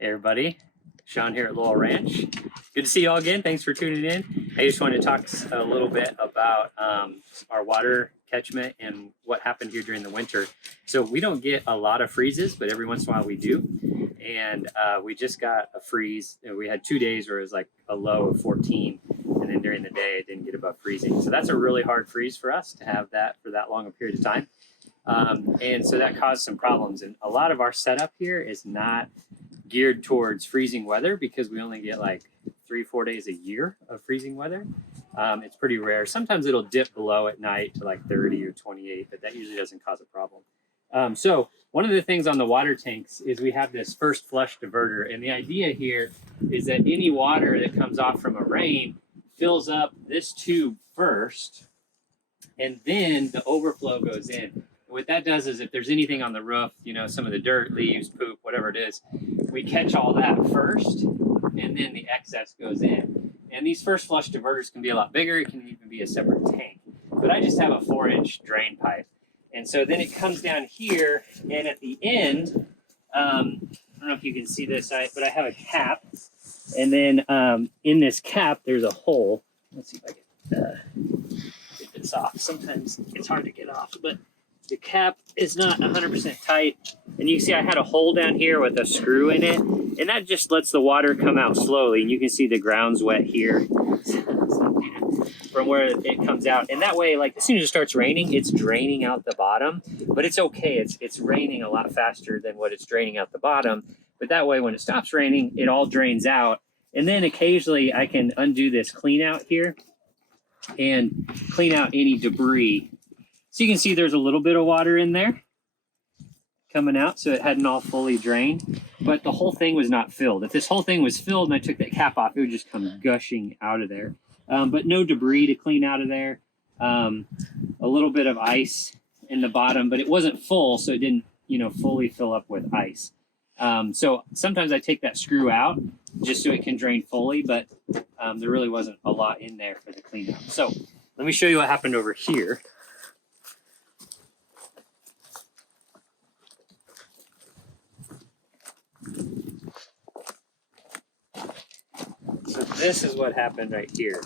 Hey everybody, Sean here at Lowell Ranch. Good to see you all again. Thanks for tuning in. I just wanted to talk a little bit about our water catchment and what happened here during the winter. So we don't get a lot of freezes, but every once in a while we do. And we just got a freeze. We had 2 days where it was like a low of 14, and then during the day it didn't get above freezing. So that's a really hard freeze for us to have that for that long a period of time. And so that caused some problems. And a lot of our setup here is not geared towards freezing weather because we only get like 3-4 days a year of freezing weather. It's pretty rare. Sometimes it'll dip below at night to like 30 or 28, but that usually doesn't cause a problem. So one of the things on the water tanks is we have this first flush diverter. And the idea here is that any water that comes off from a rain fills up this tube first, and then the overflow goes in. What that does is if there's anything on the roof, you know, some of the dirt, leaves, poop, whatever it is, we catch all that first, and then the excess goes in. And these first flush diverters can be a lot bigger. It can even be a separate tank. But I just have a 4-inch drain pipe. And so then it comes down here, and at the end, I don't know if you can see this, but I have a cap. And then in this cap, there's a hole. Let's see if I can get this off. Sometimes it's hard to get off, but the cap is not 100% tight. And you can see I had a hole down here with a screw in it, and that just lets the water come out slowly. And you can see the ground's wet here from where it comes out. And that way, like as soon as it starts raining, it's draining out the bottom, but it's okay. It's raining a lot faster than what it's draining out the bottom. But that way, when it stops raining, it all drains out. And then occasionally I can undo this clean out here and clean out any debris. So you can see there's a little bit of water in there coming out, so it hadn't all fully drained, but the whole thing was not filled. If this whole thing was filled and I took that cap off, it would just come gushing out of there. But no debris to clean out of there. A little bit of ice in the bottom, but it wasn't full, so it didn't, fully fill up with ice. So sometimes I take that screw out just so it can drain fully, but there really wasn't a lot in there for the cleanup. So let me show you what happened over here. So this is what happened right here.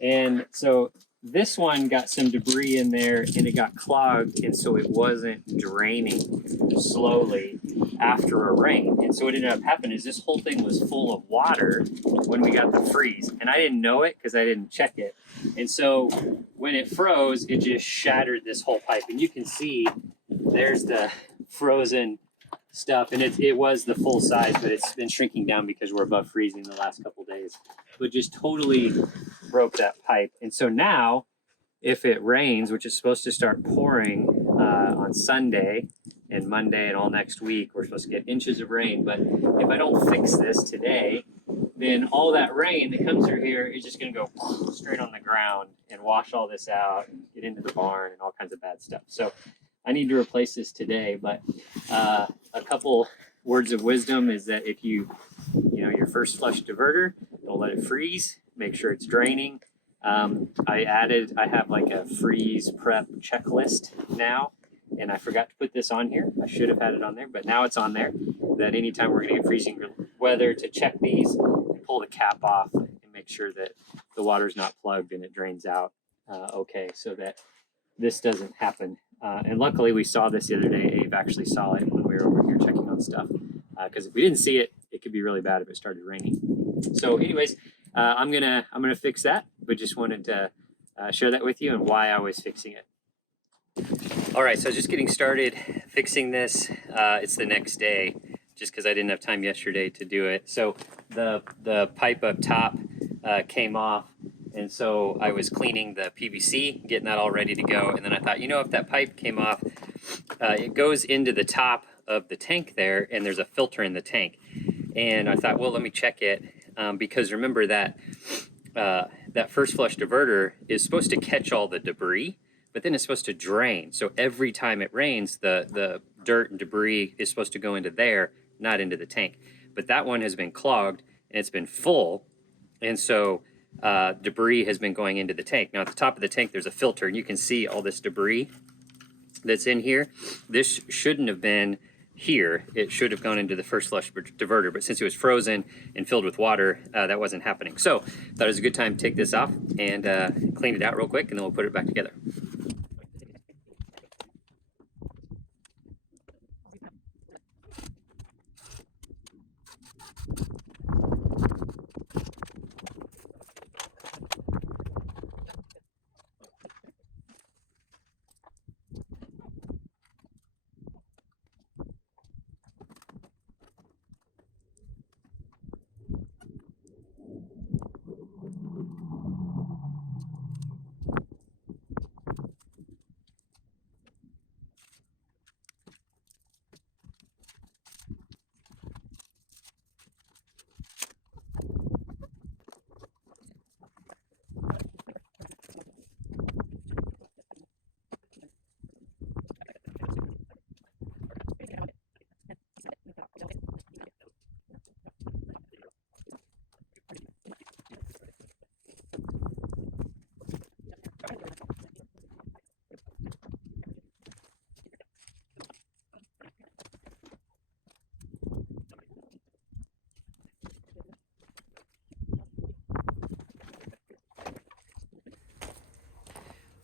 And so this one got some debris in there and it got clogged, and so it wasn't draining slowly after a rain. And so what ended up happening is this whole thing was full of water when we got the freeze. And I didn't know it because I didn't check it. And so when it froze, it just shattered this whole pipe. And you can see there's the frozen stuff, and it was the full size, but it's been shrinking down because we're above freezing the last couple days. So it just totally broke that pipe. And so now if it rains, which is supposed to start pouring on Sunday and Monday and all next week, we're supposed to get inches of rain. But if I don't fix this today, then all that rain that comes through here is just going to go straight on the ground and wash all this out and get into the barn and all kinds of bad stuff. So I need to replace this today. But a couple words of wisdom is that if your first flush diverter, don't let it freeze. Make sure it's draining. I have like a freeze prep checklist now, and I forgot to put this on here. I should have had it on there, but now it's on there, that anytime we're going to get freezing weather, to check these and pull the cap off and make sure that the water's not plugged and it drains out okay, so that this doesn't happen. And luckily we saw this the other day. Abe actually saw it when we were over here checking on stuff, because if we didn't see it, it could be really bad if it started raining. So anyways, I'm gonna fix that, but just wanted to share that with you and why I was fixing it. All right, so just getting started fixing this. It's the next day, just because I didn't have time yesterday to do it. So the pipe up top came off, and so I was cleaning the PVC, getting that all ready to go. And then I thought, if that pipe came off, it goes into the top of the tank there, and there's a filter in the tank. And I thought, well, let me check it, because remember that that first flush diverter is supposed to catch all the debris, but then it's supposed to drain. So every time it rains, the dirt and debris is supposed to go into there, not into the tank. But that one has been clogged and it's been full, and so debris has been going into the tank. Now at the top of the tank there's a filter, and you can see all this debris that's in here. This shouldn't have been here, it should have gone into the first flush diverter, but since it was frozen and filled with water, that wasn't happening. So thought it was a good time to take this off and clean it out real quick, and then we'll put it back together.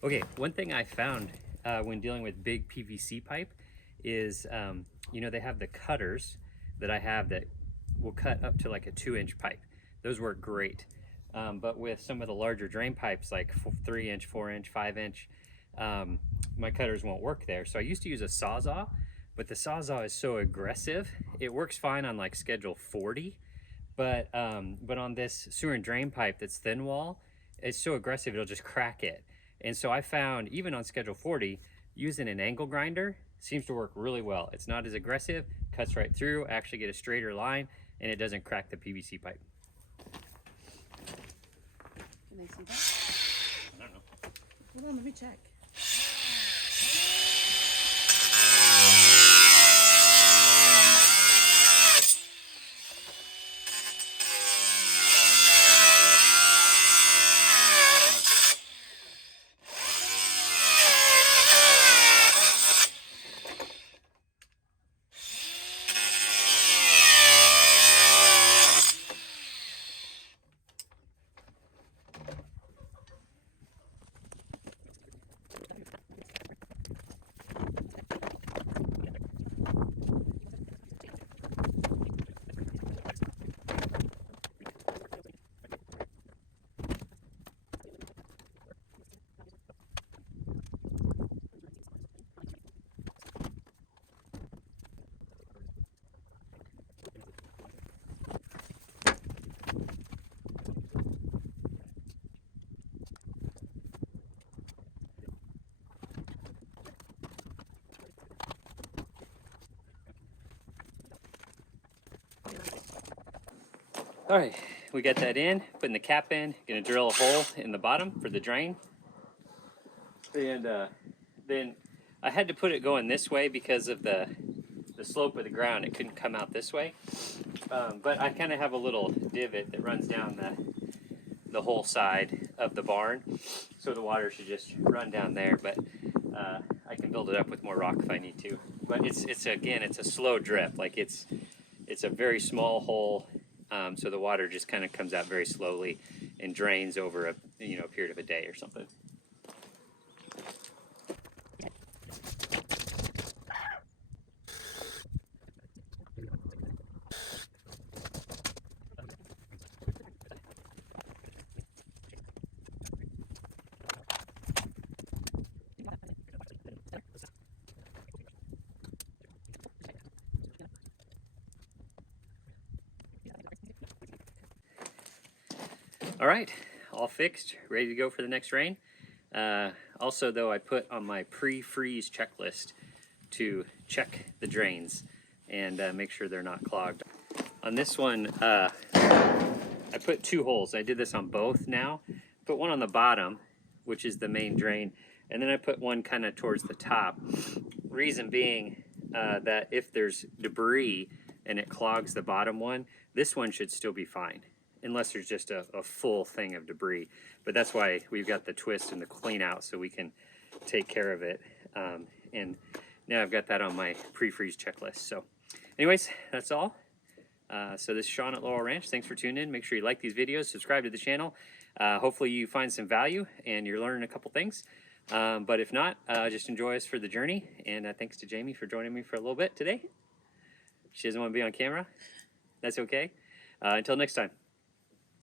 Okay, one thing I found when dealing with big PVC pipe is, you know, they have the cutters that I have that will cut up to like a 2-inch pipe. Those work great. But with some of the larger drain pipes, like 3-inch, 4-inch, 5-inch, my cutters won't work there. So I used to use a Sawzall, but the Sawzall is so aggressive. It works fine on like schedule 40, but on this sewer and drain pipe that's thin wall, it's so aggressive it'll just crack it. And so I found, even on schedule 40, using an angle grinder seems to work really well. It's not as aggressive, cuts right through, I actually get a straighter line, and it doesn't crack the PVC pipe. Can they see that? I don't know. Hold on, let me check. All right, we got that in, putting the cap in, gonna drill a hole in the bottom for the drain. And then I had to put it going this way because of the slope of the ground. It couldn't come out this way. But I kind of have a little divot that runs down the whole side of the barn. So the water should just run down there, but I can build it up with more rock if I need to. But it's again, it's a slow drip. Like it's a very small hole. So the water just kind of comes out very slowly and drains over a period of a day or something. All right, all fixed, ready to go for the next rain. Also though, I put on my pre-freeze checklist to check the drains and make sure they're not clogged. On this one, I put 2 holes. I did this on both now. Put one on the bottom, which is the main drain, and then I put one kind of towards the top. Reason being that if there's debris and it clogs the bottom one, this one should still be fine, unless there's just a full thing of debris. But that's why we've got the twist and the clean out, so we can take care of it. And now I've got that on my pre-freeze checklist. So anyways, that's all. So this is Sean at Laurel Ranch. Thanks for tuning in. Make sure you like these videos, subscribe to the channel. Hopefully you find some value and you're learning a couple things. But if not, just enjoy us for the journey. And thanks to Jamie for joining me for a little bit today. She doesn't want to be on camera. That's okay. Until next time.